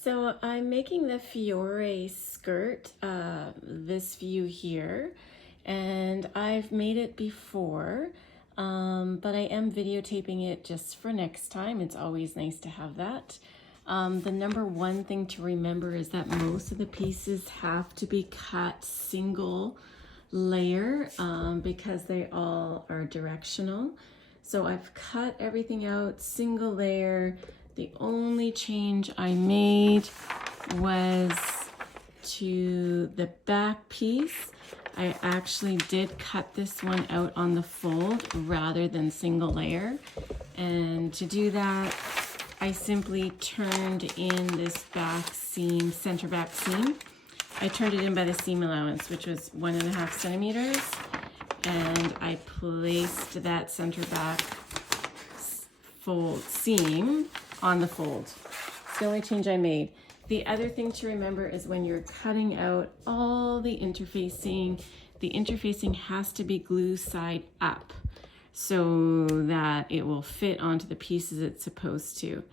So I'm making the Fiore skirt, this view here, and I've made it before, but I am videotaping it just for next time. It's always nice to have that. The number one thing to remember is that most of the pieces have to be cut single layer because they all are directional. So I've cut everything out single layer. The only change I made was to the back piece. I actually did cut this one out on the fold rather than single layer. And to do that, I simply turned in this back seam, center back seam. I turned it in by the seam allowance, which was 1.5 centimeters. And I placed that center back fold seam on the fold. It's the only change I made. The other thing to remember is when you're cutting out all the interfacing has to be glue side up so that it will fit onto the pieces it's supposed to.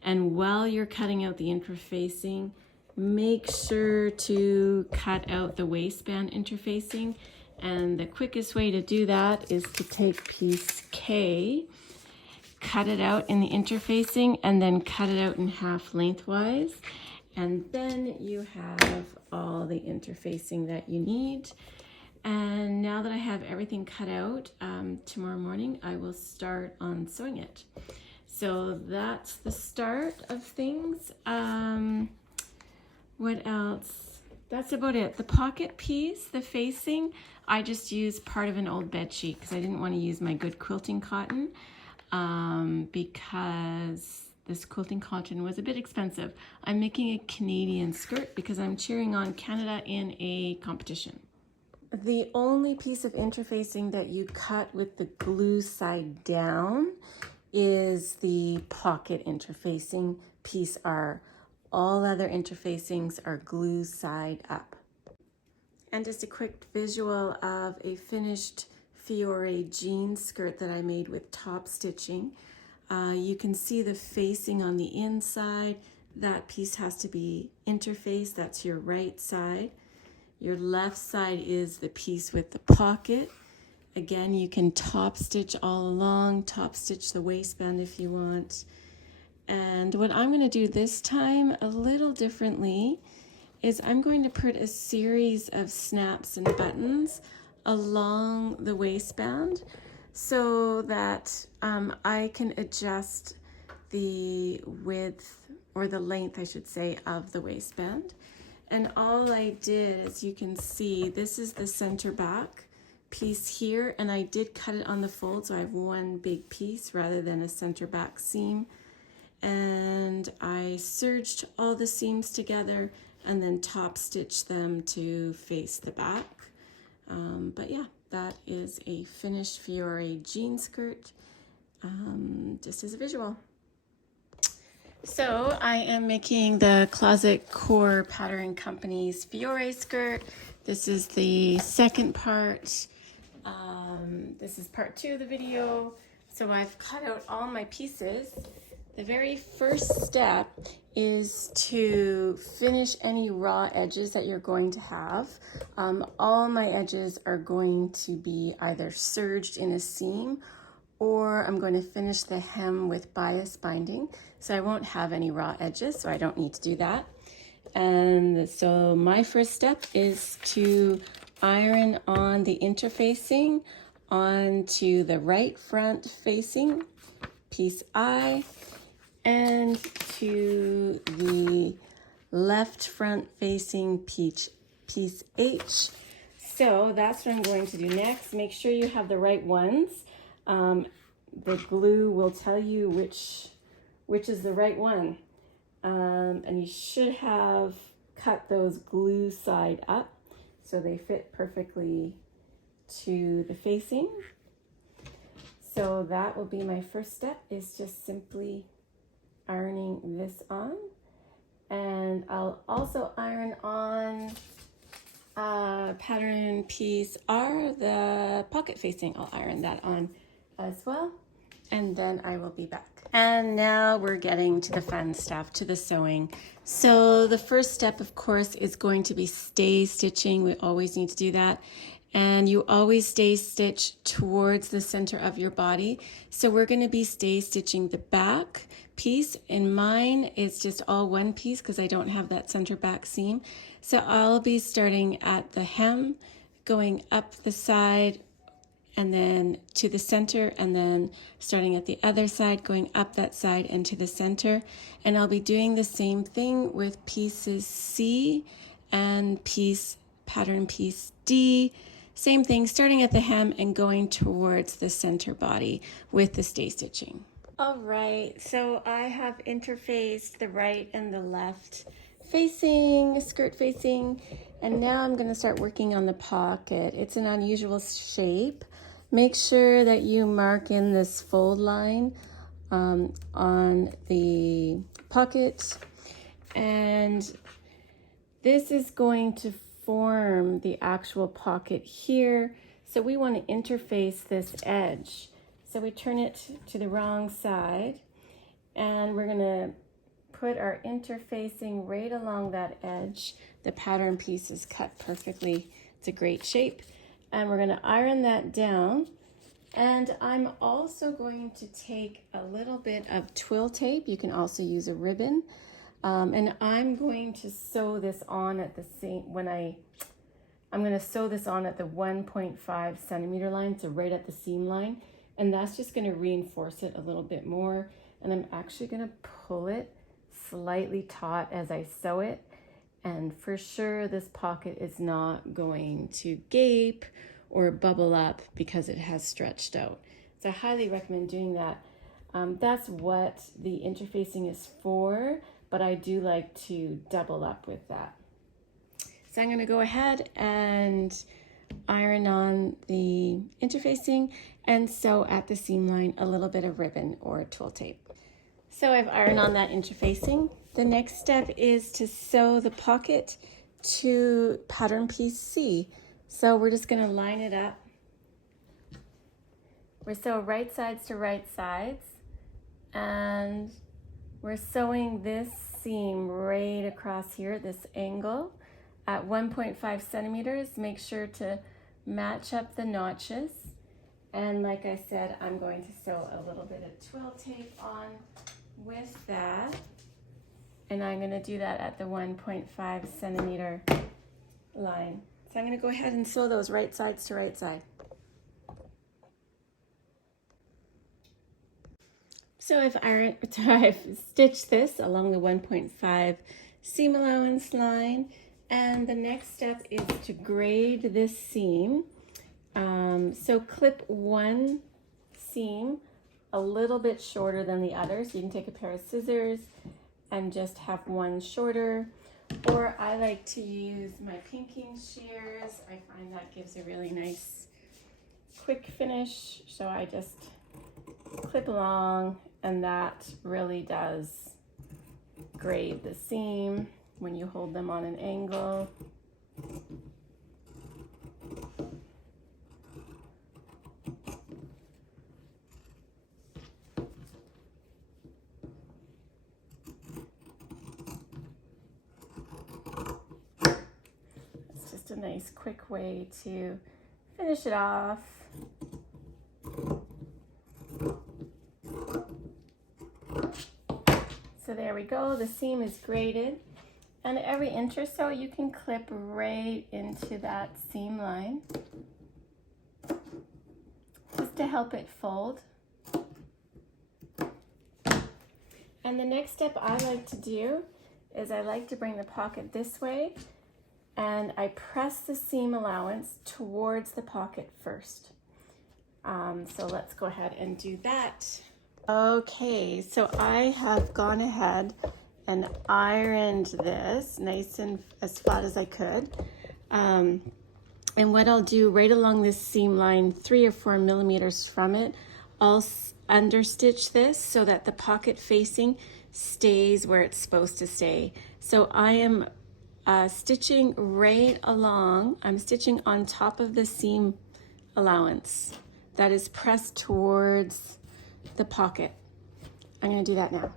And while you're cutting out the interfacing, make sure to cut out the waistband interfacing. And the quickest way to do that is to take piece K, cut it out in the interfacing, and then cut it out in half lengthwise. And then you have all the interfacing that you need. And now that I have everything cut out, tomorrow morning I will start on sewing it. So that's the start of things. What else? That's about it. The pocket piece, the facing, I just used part of an old bed sheet because I didn't want to use my good quilting cotton because this quilting cotton was a bit expensive. I'm making a Canadian skirt because I'm cheering on Canada in a competition. The only piece of interfacing that you cut with the glue side down is the pocket interfacing piece R. All other interfacings are glue side up. And just a quick visual of a finished Fiore jean skirt that I made with top stitching. You can see the facing on the inside. That piece has to be interfaced. That's your right side. Your left side is the piece with the pocket. Again, you can top stitch all along, top stitch the waistband if you want. And what I'm going to do this time a little differently is I'm going to put a series of snaps and buttons along the waistband so that I can adjust the width, or the length I should say, of the waistband. And all I did, as you can see, this is the center back piece here, and I did cut it on the fold, so I have one big piece rather than a center back seam. And I serged all the seams together and then top stitched them to face the back. But yeah, that is a finished Fiore jean skirt, just as a visual. So I am making the Closet Core Pattern Company's Fiore skirt. This is the second part. This is part 2 of the video. So I've cut out all my pieces. The very first step is to finish any raw edges that you're going to have. All my edges are going to be either serged in a seam, or I'm going to finish the hem with bias binding. So I won't have any raw edges, so I don't need to do that. And so my first step is to iron on the interfacing onto the right front facing piece I, and to the left front facing piece H. So that's what I'm going to do next. Make sure you have the right ones. The glue will tell you which is the right one. And you should have cut those glue side up so they fit perfectly to the facing. So that will be my first step, is just simply ironing this on. And I'll also iron on pattern piece R, the pocket facing. I'll iron that on as well, and then I will be back. And now we're getting to the fun stuff, to the sewing. So the first step, of course, is going to be stay stitching. We always need to do that. And you always stay stitch towards the center of your body. So we're going to be stay stitching the back piece. In mine, it's just all one piece because I don't have that center back seam. So I'll be starting at the hem, going up the side, and then to the center, and then starting at the other side, going up that side and to the center. And I'll be doing the same thing with pieces C and pattern piece D. Same thing, starting at the hem and going towards the center body with the stay stitching. All right, so I have interfaced the right and the left facing, skirt facing, and now I'm gonna start working on the pocket. It's an unusual shape. Make sure that you mark in this fold line on the pocket, and this is going to form the actual pocket here. So we want to interface this edge. So we turn it to the wrong side, and we're going to put our interfacing right along that edge. The pattern piece is cut perfectly. It's a great shape. And we're going to iron that down. And I'm also going to take a little bit of twill tape. You can also use a ribbon. And I'm going to sew this on at the same, I'm going to sew this on at the 1.5 centimeter line, so right at the seam line. And that's just going to reinforce it a little bit more. And I'm actually going to pull it slightly taut as I sew it. And for sure, this pocket is not going to gape or bubble up because it has stretched out. So I highly recommend doing that. That's what the interfacing is for, but I do like to double up with that. So I'm gonna go ahead and iron on the interfacing and sew at the seam line a little bit of ribbon or twill tape. So I've ironed on that interfacing. The next step is to sew the pocket to pattern piece C. So we're just gonna line it up. We sew right sides to right sides, and we're sewing this seam right across here, this angle at 1.5 centimeters. Make sure to match up the notches. And like I said, I'm going to sew a little bit of twill tape on with that. And I'm gonna do that at the 1.5 centimeter line. So I'm gonna go ahead and sew those right sides to right side. So I've stitched this along the 1.5 seam allowance line, and the next step is to grade this seam. So clip one seam a little bit shorter than the other. So you can take a pair of scissors and just have one shorter, or I like to use my pinking shears. I find that gives a really nice quick finish. So I just clip along, and that really does grade the seam when you hold them on an angle. It's just a nice quick way to finish it off. So there we go, the seam is graded, and every inch or so you can clip right into that seam line just to help it fold. And the next step I like to do is I like to bring the pocket this way, and I press the seam allowance towards the pocket first. So let's go ahead and do that. Okay, so I have gone ahead and ironed this nice and as flat as I could. And what I'll do right along this seam line, 3 or 4 millimeters from it, I'll understitch this so that the pocket facing stays where it's supposed to stay. So I am stitching right along, I'm stitching on top of the seam allowance that is pressed towards the pocket. I'm going to do that now.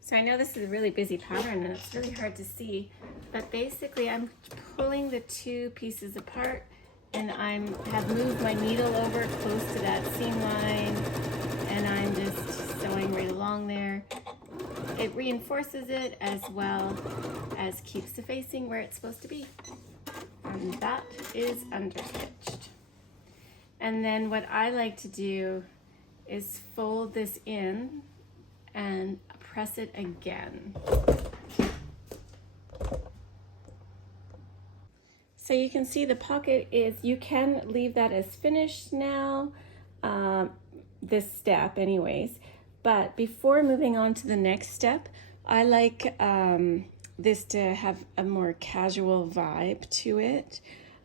So I know this is a really busy pattern and it's really hard to see, but basically I'm pulling the two pieces apart and I have moved my needle over close to that seam line and I'm just sewing right along there. It reinforces it as well as keeps the facing where it's supposed to be. And that is understitched. And then what I like to do is fold this in and press it again. So you can see the pocket is, you can leave that as finished now, this step anyways, but before moving on to the next step, I like this to have a more casual vibe to it.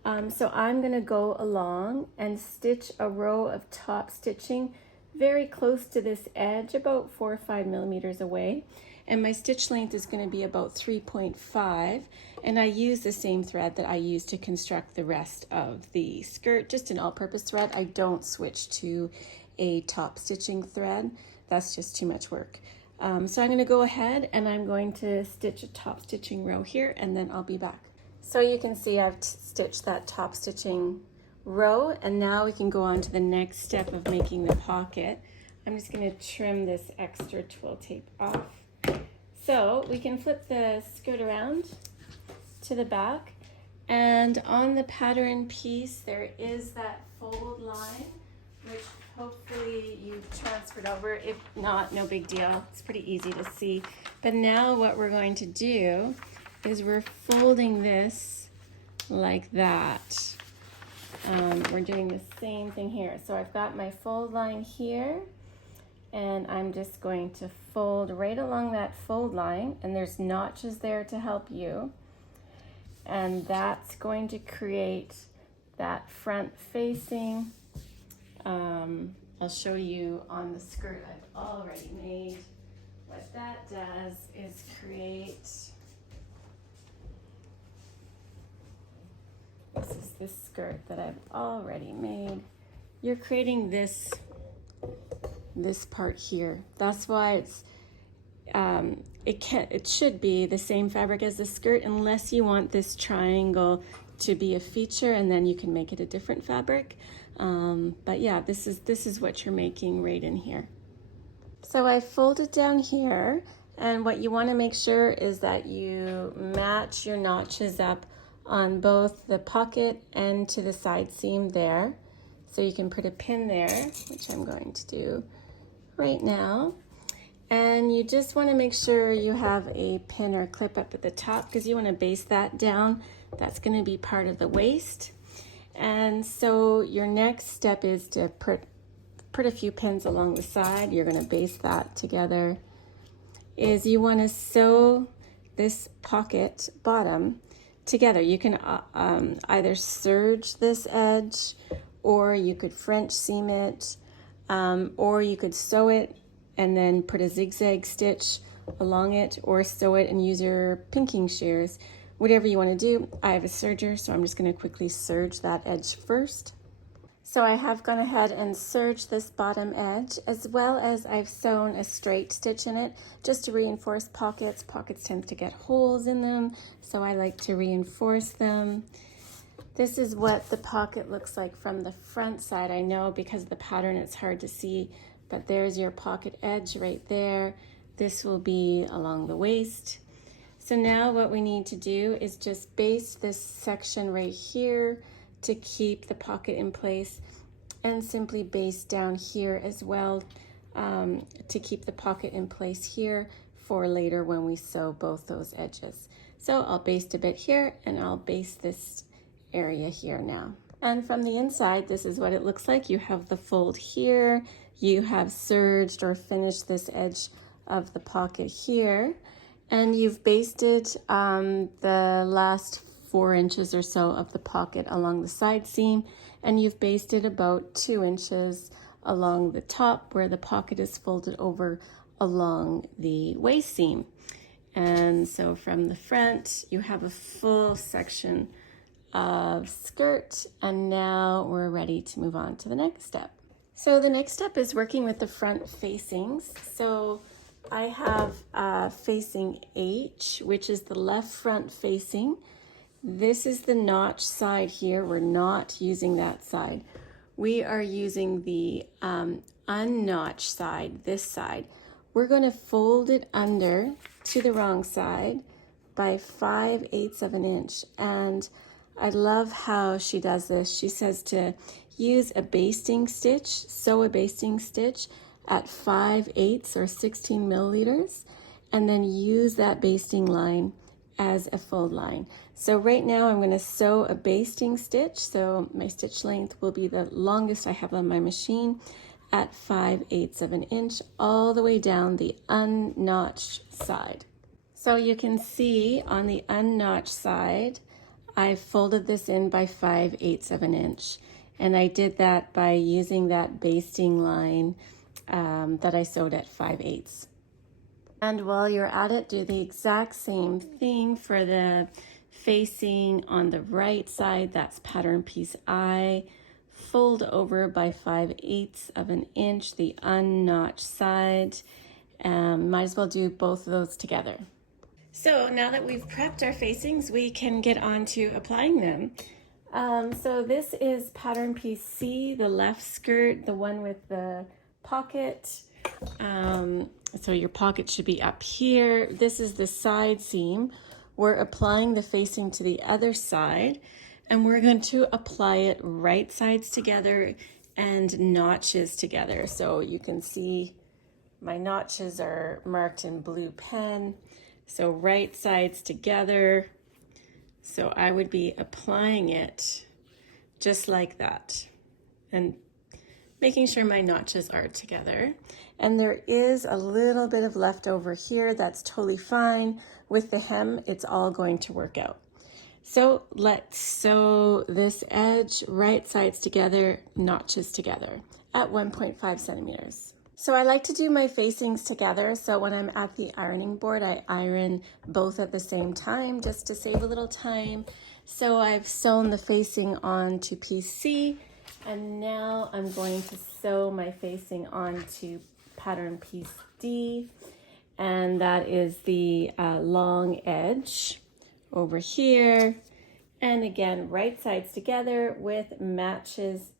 So I'm gonna go along and stitch a row of top stitching very close to this edge, about 4 or 5 millimeters away. And my stitch length is going to be about 3.5. And I use the same thread that I used to construct the rest of the skirt, just an all-purpose thread. I don't switch to a top stitching thread. That's just too much work. So I'm going to go ahead and I'm going to stitch a top stitching row here and then I'll be back. So you can see I've stitched that top stitching row and now we can go on to the next step of making the pocket. I'm just going to trim this extra twill tape off. So we can flip the skirt around to the back and on the pattern piece there is that fold line which hopefully you've transferred over. If not, no big deal. It's pretty easy to see. But now what we're going to do is we're folding this like that. We're doing the same thing here. So I've got my fold line here and I'm just going to fold right along that fold line and there's notches there to help you. And that's going to create that front facing. I'll show you on the skirt I've already made. What that does is create, this is this skirt that I've already made. You're creating this part here. That's why it's it should be the same fabric as the skirt unless you want this triangle to be a feature and then you can make it a different fabric. But yeah, this is what you're making right in here. So I folded down here and what you want to make sure is that you match your notches up on both the pocket and to the side seam there. So you can put a pin there, which I'm going to do right now. And you just want to make sure you have a pin or clip up at the top because you want to base that down. That's going to be part of the waist. And so your next step is to put a few pins along the side. You're going to base that together. Is you want to sew this pocket bottom together. You can either serge this edge or you could French seam it or you could sew it and then put a zigzag stitch along it or sew it and use your pinking shears. Whatever you want to do. I have a serger, so I'm just going to quickly serge that edge first. So I have gone ahead and serged this bottom edge as well as I've sewn a straight stitch in it just to reinforce pockets. Pockets tend to get holes in them, so I like to reinforce them. This is what the pocket looks like from the front side. I know because of the pattern it's hard to see, but there's your pocket edge right there. This will be along the waist. So now what we need to do is just baste this section right here to keep the pocket in place and simply baste down here as well to keep the pocket in place here for later when we sew both those edges. So I'll baste a bit here and I'll baste this area here now. And from the inside, this is what it looks like. You have the fold here, you have serged or finished this edge of the pocket here. And you've basted the last 4 inches or so of the pocket along the side seam, and you've basted about 2 inches along the top where the pocket is folded over along the waist seam. And so from the front, you have a full section of skirt, and now we're ready to move on to the next step. So the next step is working with the front facings. So I have facing H, which is the left front facing. This is the notch side here. We're not using that side. We are using the unnotched side, this side. We're going to fold it under to the wrong side by 5/8 of an inch. And I love how she does this. She says to use a basting stitch, sew a basting stitch at 5/8 or 16 milliliters, and then use that basting line as a fold line. So right now I'm going to sew a basting stitch. So my stitch length will be the longest I have on my machine at 5/8 of an inch all the way down the unnotched side. So you can see on the unnotched side, I folded this in by 5/8 of an inch. And I did that by using that basting line that I sewed at 5/8. And while you're at it, do the exact same thing for the facing on the right side. That's pattern piece I. Fold over by 5/8 of an inch, the unnotched side. Might as well do both of those together. So now that we've prepped our facings, we can get on to applying them. So this is pattern piece C, the left skirt, the one with the pocket. So your pocket should be up here. This is the side seam. We're applying the facing to the other side, and we're going to apply it right sides together and notches together. So you can see my notches are marked in blue pen. So right sides together. So I would be applying it just like that and making sure my notches are together. And there is a little bit of leftover here. That's totally fine. With the hem, it's all going to work out. So let's sew this edge right sides together, notches together at 1.5 centimeters. So I like to do my facings together. So when I'm at the ironing board, I iron both at the same time just to save a little time. So I've sewn the facing onto piece C, and now I'm going to sew my facing onto pattern piece D, and that is the long edge over here. And again, right sides together with notches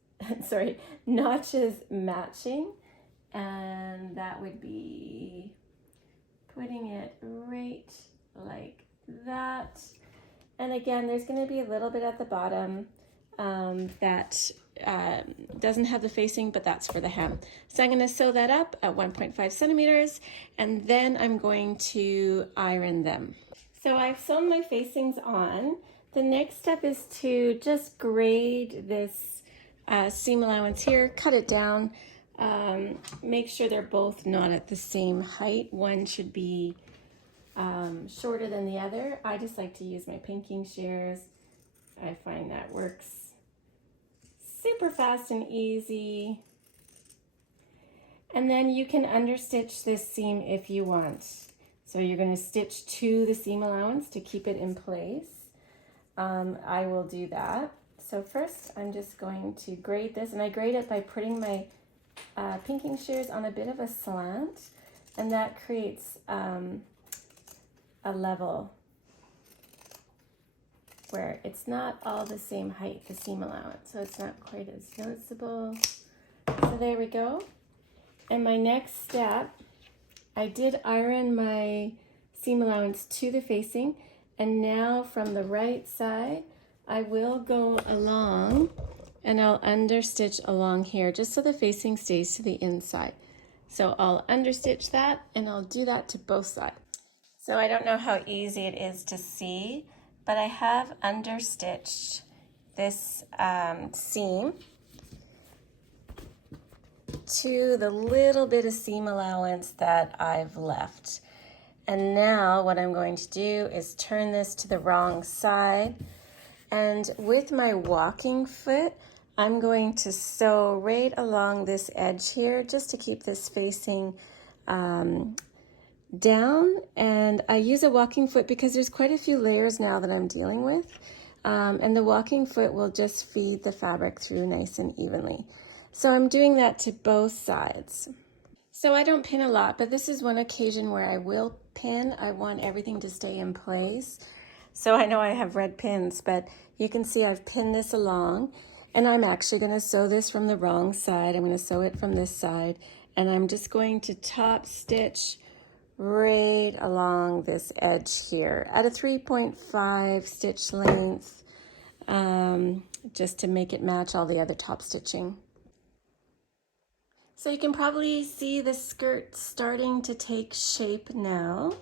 matching. And that would be putting it right like that. And again, there's going to be a little bit at the bottom that doesn't have the facing, but that's for the hem. So I'm going to sew that up at 1.5 centimeters, and then I'm going to iron them. So I've sewn my facings on. The next step is to just grade this seam allowance here, cut it down. Make sure they're both not at the same height. One should be shorter than the other. I just like to use my pinking shears. I find that works super fast and easy. And then you can understitch this seam if you want. So you're going to stitch to the seam allowance to keep it in place. I will do that. So first I'm just going to grade this, and I grade it by putting my pinking shears on a bit of a slant, and that creates a level where it's not all the same height, the seam allowance, so it's not quite as noticeable. So there we go. And my next step, I did iron my seam allowance to the facing, and now from the right side I will go along and I'll understitch along here just so the facing stays to the inside. So I'll understitch that, and I'll do that to both sides. So I don't know how easy it is to see, but I have understitched this seam to the little bit of seam allowance that I've left. And now what I'm going to do is turn this to the wrong side, and with my walking foot, I'm going to sew right along this edge here just to keep this facing down. And I use a walking foot because there's quite a few layers now that I'm dealing with. And the walking foot will just feed the fabric through nice and evenly. So I'm doing that to both sides. So I don't pin a lot, but this is one occasion where I will pin. I want everything to stay in place. So I know I have red pins, but you can see I've pinned this along, and I'm actually going to sew this from the wrong side. I'm going to sew it from this side, and I'm just going to top stitch right along this edge here at a 3.5 stitch length, just to make it match all the other top stitching. So you can probably see the skirt starting to take shape now.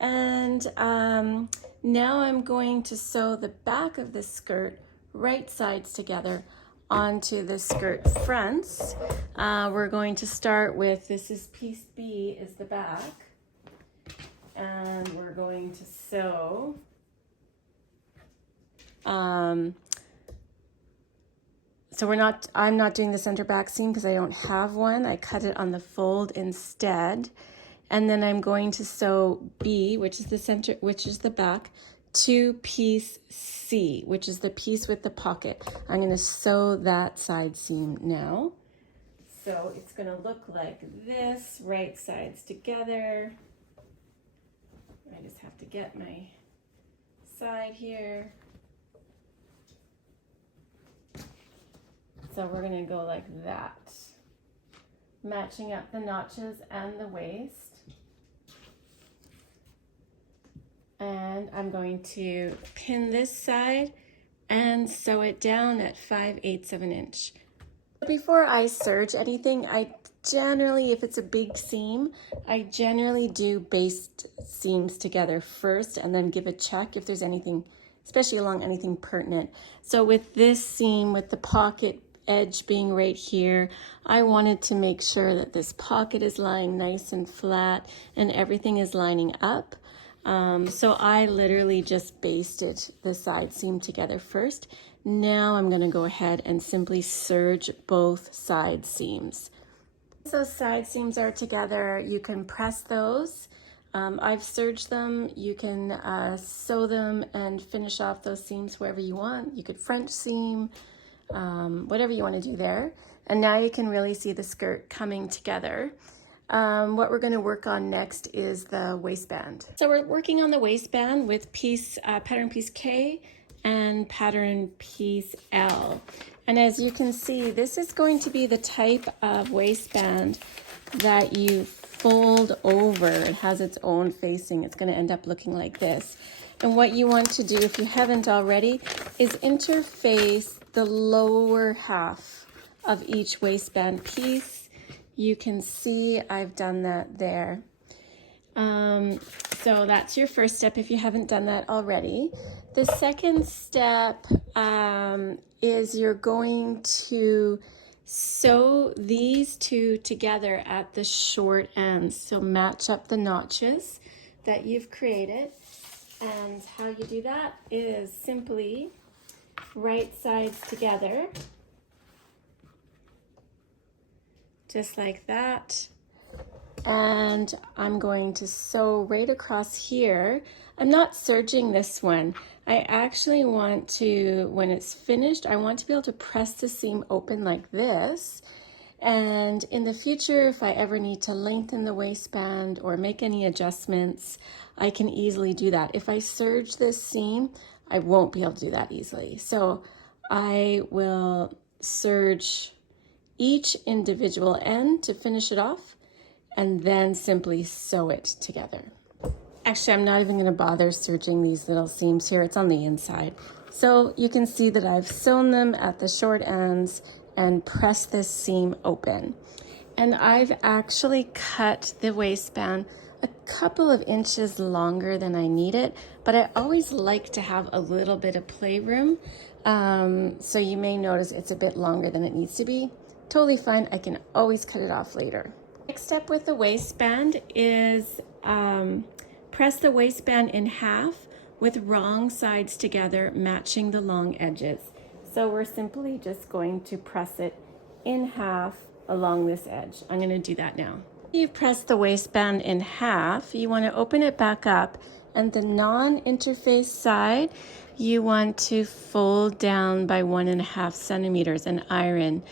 And now I'm going to sew the back of the skirt right sides together onto the skirt fronts. We're going to start with, this is piece B is the back. And we're going to sew so I'm not doing the center back seam because I don't have one. I cut it on the fold instead. And then I'm going to sew B, which is the center, which is the back, to piece C, which is the piece with the pocket. I'm going to sew that side seam now. So it's going to look like this, right sides together. I just have to get my side here. So we're going to go like that, matching up the notches and the waist. And I'm going to pin this side and sew it down at 5/8 of an inch. Before I serge anything, I generally, if it's a big seam, I generally do baste seams together first and then give a check if there's anything, especially along anything pertinent. So with this seam, with the pocket edge being right here, I wanted to make sure that this pocket is lying nice and flat and everything is lining up. So I literally just basted the side seam together first. Now I'm going to go ahead and simply serge both side seams. Once those side seams are together, you can press those. I've serged them. You can sew them and finish off those seams wherever you want. You could French seam, whatever you want to do there. And now you can really see the skirt coming together. What we're going to work on next is the waistband. So we're working on the waistband with pattern piece K and pattern piece L. And as you can see, this is going to be the type of waistband that you fold over. It has its own facing. It's going to end up looking like this. And what you want to do, if you haven't already, is interface the lower half of each waistband piece. You can see I've done that there. So that's your first step if you haven't done that already. The second step is you're going to sew these two together at the short ends. So match up the notches that you've created. And how you do that is simply right sides together, just like that. And I'm going to sew right across here. I'm not serging this one. I actually want to, when it's finished, I want to be able to press the seam open like this. And in the future, if I ever need to lengthen the waistband or make any adjustments, I can easily do that. If I serge this seam, I won't be able to do that easily. So I will serge each individual end to finish it off and then simply sew it together. Actually, I'm not even going to bother serging these little seams here. It's on the inside. So you can see that I've sewn them at the short ends and pressed this seam open. And I've actually cut the waistband a couple of inches longer than I need it, but I always like to have a little bit of playroom. So you may notice it's a bit longer than it needs to be. Totally fine. I can always cut it off later. Next step with the waistband is press the waistband in half with wrong sides together, matching the long edges. So we're simply just going to press it in half along this edge. I'm going to do that now. You've pressed the waistband in half. You want to open it back up, and the non-interface side you want to fold down by 1.5 centimeters and iron.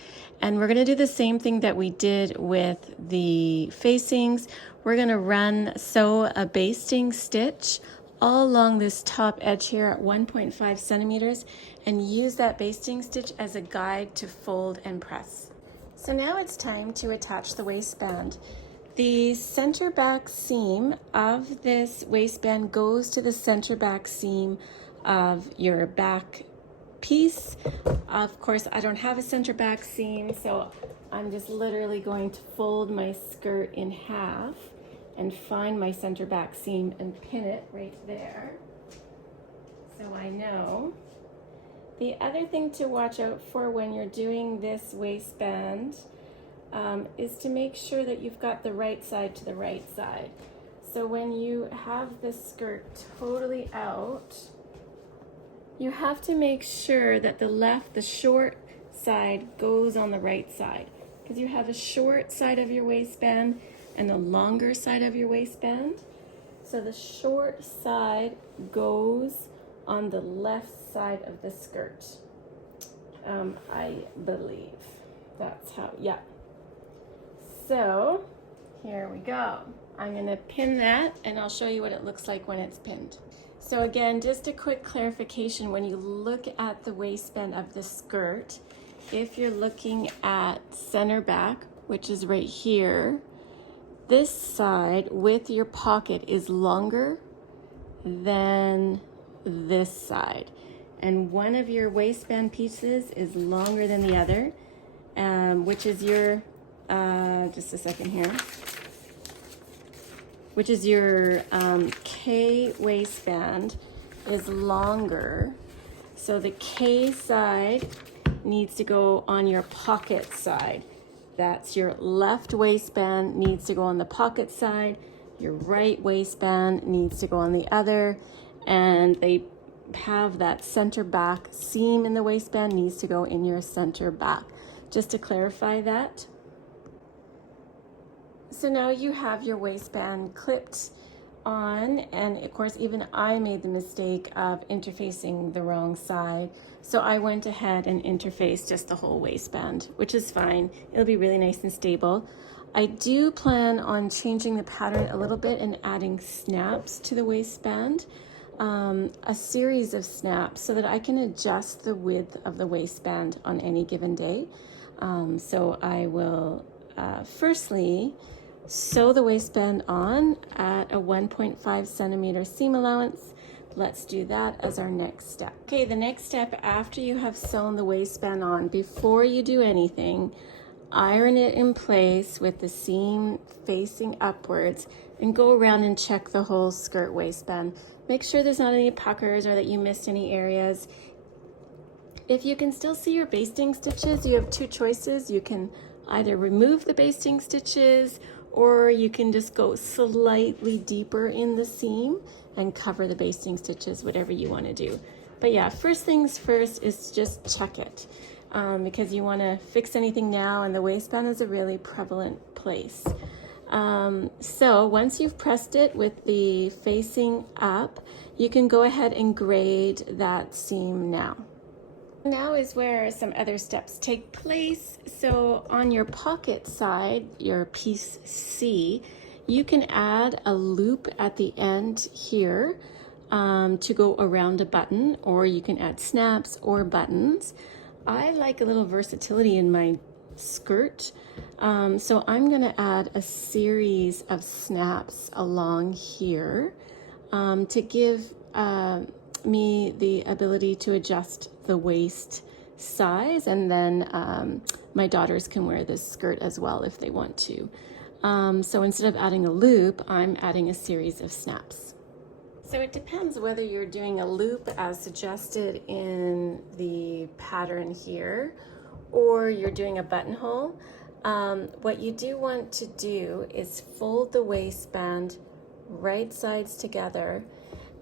And we're going to do the same thing that we did with the facings. We're going to sew a basting stitch all along this top edge here at 1.5 centimeters and use that basting stitch as a guide to fold and press. So now it's time to attach the waistband. The center back seam of this waistband goes to the center back seam of your back piece. Of course, I don't have a center back seam, so I'm just literally going to fold my skirt in half and find my center back seam and pin it right there, so I know. The other thing to watch out for when you're doing this waistband is to make sure that you've got the right side to the right side. So when you have the skirt totally out, you have to make sure that the short side goes on the right side, because you have a short side of your waistband and a longer side of your waistband. So the short side goes on the left side of the skirt. I believe that's how, yeah. So here we go. I'm going to pin that and I'll show you what it looks like when it's pinned. So again, just a quick clarification, when you look at the waistband of the skirt, if you're looking at center back, which is right here, this side with your pocket is longer than this side. And one of your waistband pieces is longer than the other, which is your, just a second here, which is your K waistband is longer. So the K side needs to go on your pocket side. That's your left waistband needs to go on the pocket side. Your right waistband needs to go on the other. And they have that center back seam in the waistband needs to go in your center back. Just to clarify that. So now you have your waistband clipped on, and of course even I made the mistake of interfacing the wrong side. So I went ahead and interfaced just the whole waistband, which is fine. It'll be really nice and stable. I do plan on changing the pattern a little bit and adding snaps to the waistband, a series of snaps so that I can adjust the width of the waistband on any given day. So I will firstly sew the waistband on at a 1.5 centimeter seam allowance. Let's do that as our next step. Okay, the next step after you have sewn the waistband on, before you do anything, iron it in place with the seam facing upwards and go around and check the whole skirt waistband. Make sure there's not any puckers or that you missed any areas. If you can still see your basting stitches, you have two choices. You can either remove the basting stitches, or you can just go slightly deeper in the seam and cover the basting stitches, whatever you want to do. But yeah, first things first is just check it, because you want to fix anything now, and the waistband is a really prevalent place. So once you've pressed it with the facing up, you can go ahead and grade that seam now. Now is where some other steps take place. So on your pocket side, your piece C, you can add a loop at the end here to go around a button, or you can add snaps or buttons. I like a little versatility in my skirt, so I'm going to add a series of snaps along here to give me the ability to adjust the waist size, and then my daughters can wear this skirt as well if they want to. So instead of adding a loop, I'm adding a series of snaps. So it depends whether you're doing a loop as suggested in the pattern here, or you're doing a buttonhole. What you do want to do is fold the waistband right sides together,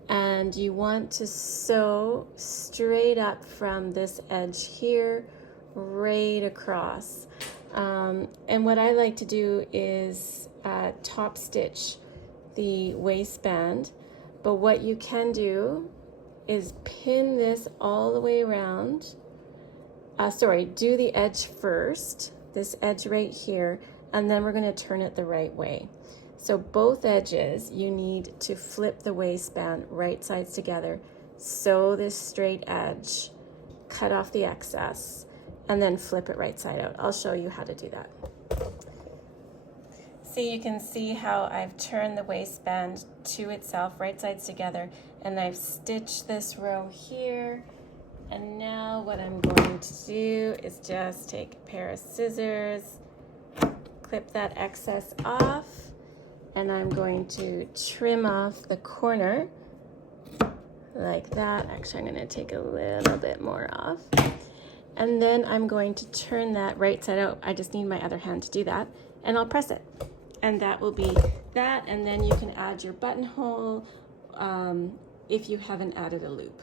and you want to sew straight up from this edge here right across. And what I like to do is top stitch the waistband, but what you can do is pin this all the way around do the edge first, this edge right here, and then we're going to turn it the right way. So both edges, you need to flip the waistband right sides together, sew this straight edge, cut off the excess, and then flip it right side out. I'll show you how to do that. So you can see how I've turned the waistband to itself, right sides together, and I've stitched this row here. And now what I'm going to do is just take a pair of scissors, clip that excess off, and I'm going to trim off the corner like that. Actually, I'm going to take a little bit more off. And then I'm going to turn that right side out. I just need my other hand to do that, and I'll press it. And that will be that, and then you can add your buttonhole if you haven't added a loop.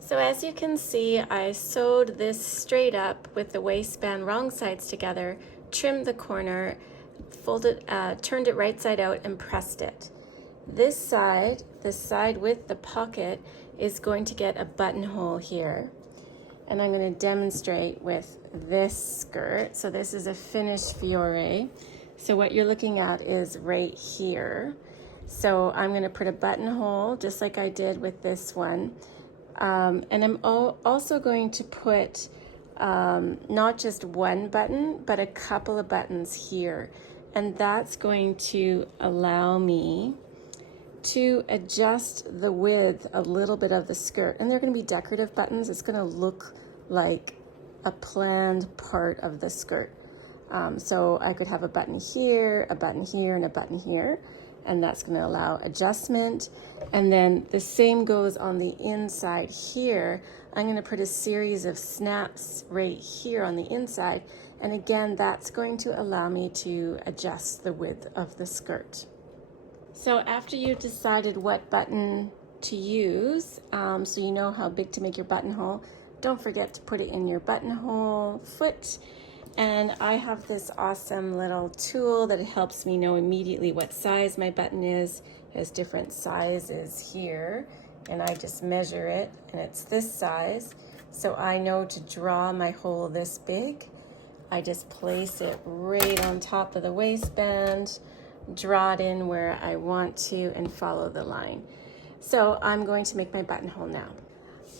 So as you can see, I sewed this straight up with the waistband wrong sides together, trimmed the corner, folded, turned it right side out, and pressed it. This side, the side with the pocket, is going to get a buttonhole here. And I'm going to demonstrate with this skirt. So this is a finished Fiore. So what you're looking at is right here. So I'm going to put a buttonhole just like I did with this one. And I'm also going to put not just one button, but a couple of buttons here. And that's going to allow me to adjust the width a little bit of the skirt. And they're going to be decorative buttons. It's going to look like a planned part of the skirt. So I could have a button here, and a button here, and that's going to allow adjustment. And then the same goes on the inside here. I'm going to put a series of snaps right here on the inside, and again, that's going to allow me to adjust the width of the skirt. So after you've decided what button to use, so you know how big to make your buttonhole, don't forget to put it in your buttonhole foot. And I have this awesome little tool that helps me know immediately what size my button is. It has different sizes here, and I just measure it, and it's this size. So I know to draw my hole this big. I just place it right on top of the waistband, draw it in where I want to, and follow the line. So I'm going to make my buttonhole now.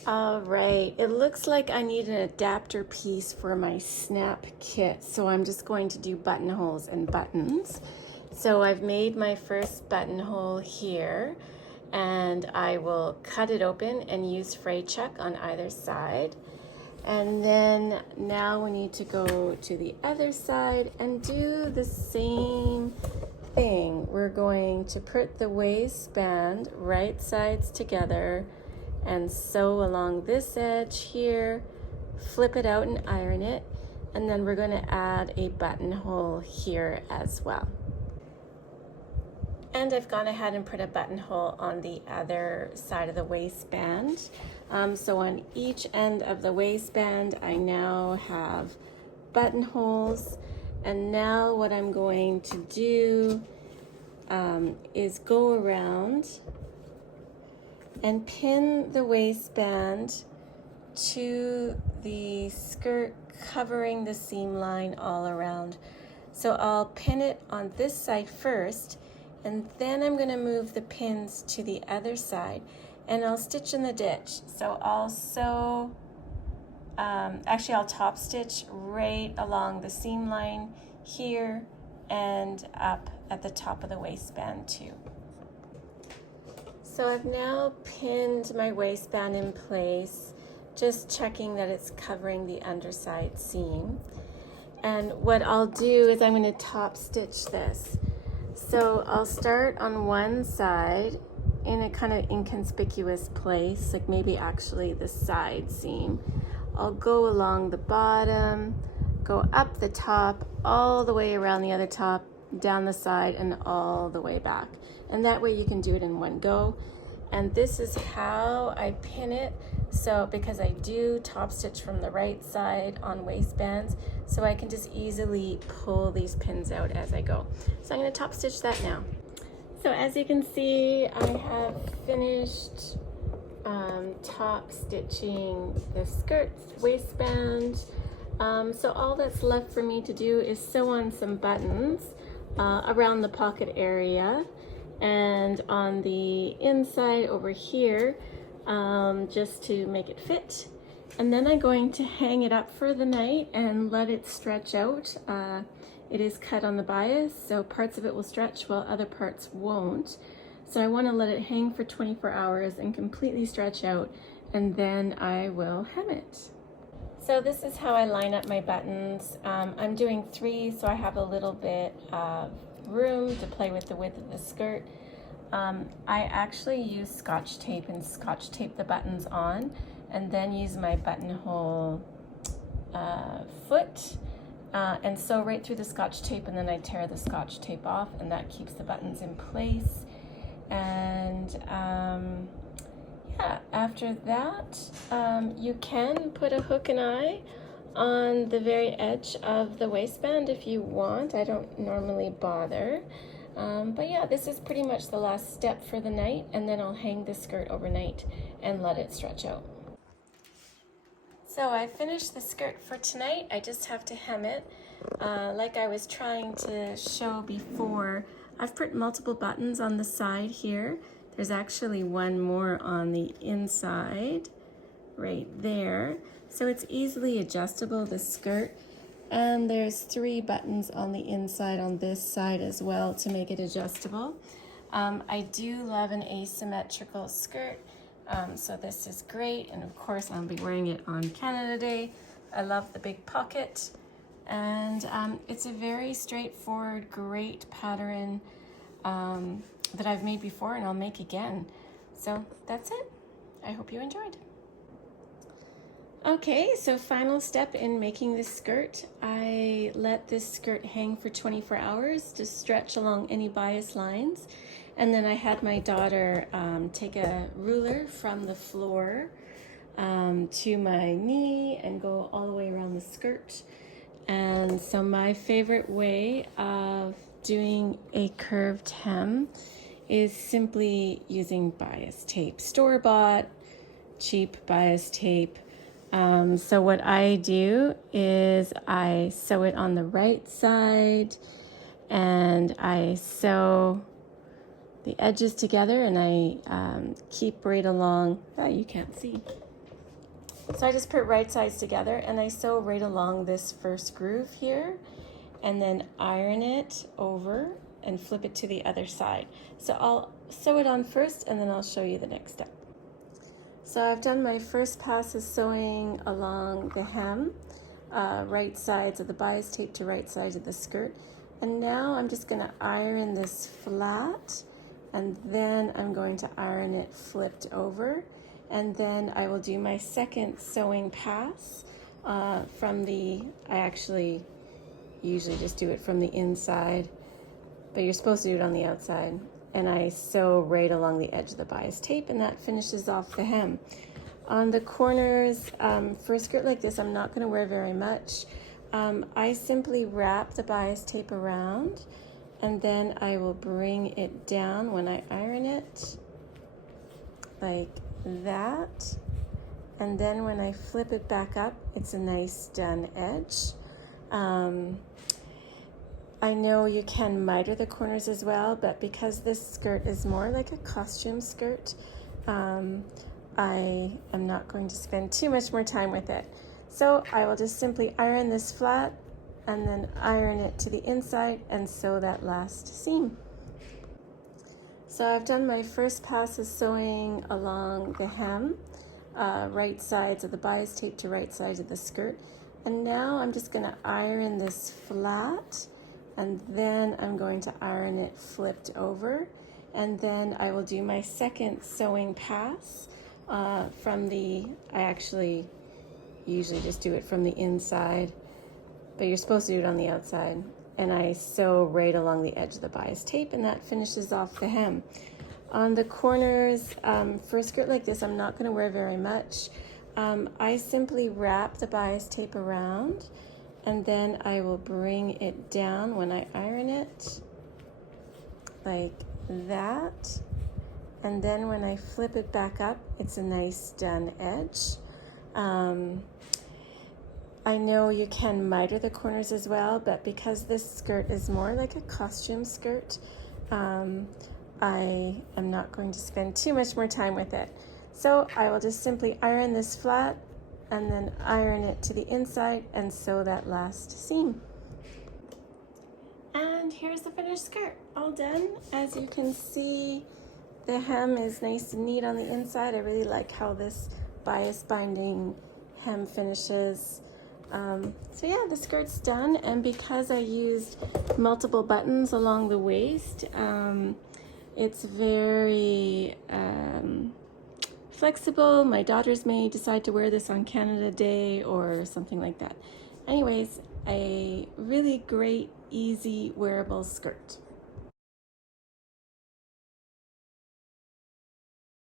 All right, it looks like I need an adapter piece for my snap kit, so I'm just going to do buttonholes and buttons. So I've made my first buttonhole here, and I will cut it open and use fray check on either side. And then now we need to go to the other side and do the same thing. We're going to put the waistband right sides together and sew along this edge here, flip it out and iron it, and then we're going to add a buttonhole here as well. And I've gone ahead and put a buttonhole on the other side of the waistband. So on each end of the waistband, I now have buttonholes. And now what I'm going to do is go around and pin the waistband to the skirt, covering the seam line all around. So I'll pin it on this side first, and then I'm going to move the pins to the other side, and I'll stitch in the ditch. So I'll sew, actually I'll top stitch right along the seam line here and up at the top of the waistband too. So I've now pinned my waistband in place, just checking that it's covering the underside seam. And what I'll do is I'm going to top stitch this. So I'll start on one side in a kind of inconspicuous place, like maybe actually the side seam. I'll go along the bottom, go up the top, all the way around the other top, down the side, and all the way back. And that way you can do it in one go. And this is how I pin it. So because I do top stitch from the right side on waistbands, so I can just easily pull these pins out as I go. So I'm going to top stitch that now. So as you can see, I have finished top stitching the skirt waistband. So all that's left for me to do is sew on some buttons around the pocket area and on the inside over here, just to make it fit. And then I'm going to hang it up for the night and let it stretch out. It is cut on the bias, so parts of it will stretch while other parts won't. So I want to let it hang for 24 hours and completely stretch out, and then I will hem it. So this is how I line up my buttons. I'm doing 3, so I have a little bit of room to play with the width of the skirt. I actually use Scotch tape and Scotch tape the buttons on, and then use my buttonhole foot and sew right through the Scotch tape, and then I tear the Scotch tape off, and that keeps the buttons in place. And yeah, after that, you can put a hook and eye on the very edge of the waistband if you want. I don't normally bother. But yeah, this is pretty much the last step for the night, and then I'll hang the skirt overnight and let it stretch out. So I finished the skirt for tonight. I just have to hem it. Like I was trying to show before, I've put multiple buttons on the side here. There's actually one more on the inside right there. So it's easily adjustable, the skirt. And there's 3 buttons on the inside on this side as well to make it adjustable. I do love an asymmetrical skirt, so this is great. And of course I'll be wearing it on Canada Day. I love the big pocket. And it's a very straightforward, great pattern that I've made before and I'll make again. So that's it. I hope you enjoyed. Okay, so final step in making this skirt. I let this skirt hang for 24 hours to stretch along any bias lines. And then I had my daughter take a ruler from the floor to my knee and go all the way around the skirt. And so my favorite way of doing a curved hem is simply using bias tape, store-bought, cheap bias tape. So what I do is I sew it on the right side and I sew the edges together, and I keep right along, you can't see. So I just put right sides together and I sew right along this first groove here, and then iron it over and flip it to the other side. So I'll sew it on first and then I'll show you the next step. So I've done my first pass of sewing along the hem, right sides of the bias tape to right sides of the skirt. And now I'm just gonna iron this flat, and then I'm going to iron it flipped over. And then I will do my second sewing pass from the, I actually usually just do it from the inside, but you're supposed to do it on the outside. And I sew right along the edge of the bias tape, and that finishes off the hem. On the corners, for a skirt like this, I'm not gonna wear very much. I simply wrap the bias tape around, and then I will bring it down when I iron it, like that. And then when I flip it back up, it's a nice done edge. I know you can miter the corners as well, but because this skirt is more like a costume skirt, I am not going to spend too much more time with it. So I will just simply iron this flat and then iron it to the inside and sew that last seam. So I've done my first pass of sewing along the hem, right sides of the bias tape to right sides of the skirt. And now I'm just gonna iron this flat, and then I'm going to iron it flipped over, and then I will do my second sewing pass from the, I actually usually just do it from the inside, but you're supposed to do it on the outside. And I sew right along the edge of the bias tape, and that finishes off the hem. On the corners, for a skirt like this, I'm not gonna wear very much. I simply wrap the bias tape around, and then I will bring it down when I iron it, like that. and then when I flip it back up, it's a nice done edge. I know you can miter the corners as well, but because this skirt is more like a costume skirt, I am not going to spend too much more time with it. So I will just simply iron this flat and then iron it to the inside and sew that last seam. And here's the finished skirt, all done. As you can see, the hem is nice and neat on the inside. I really like how this bias binding hem finishes. So yeah, the skirt's done, and because I used multiple buttons along the waist, it's very flexible. My daughters may decide to wear this on Canada Day or something like that. Anyways, a really great, easy, wearable skirt.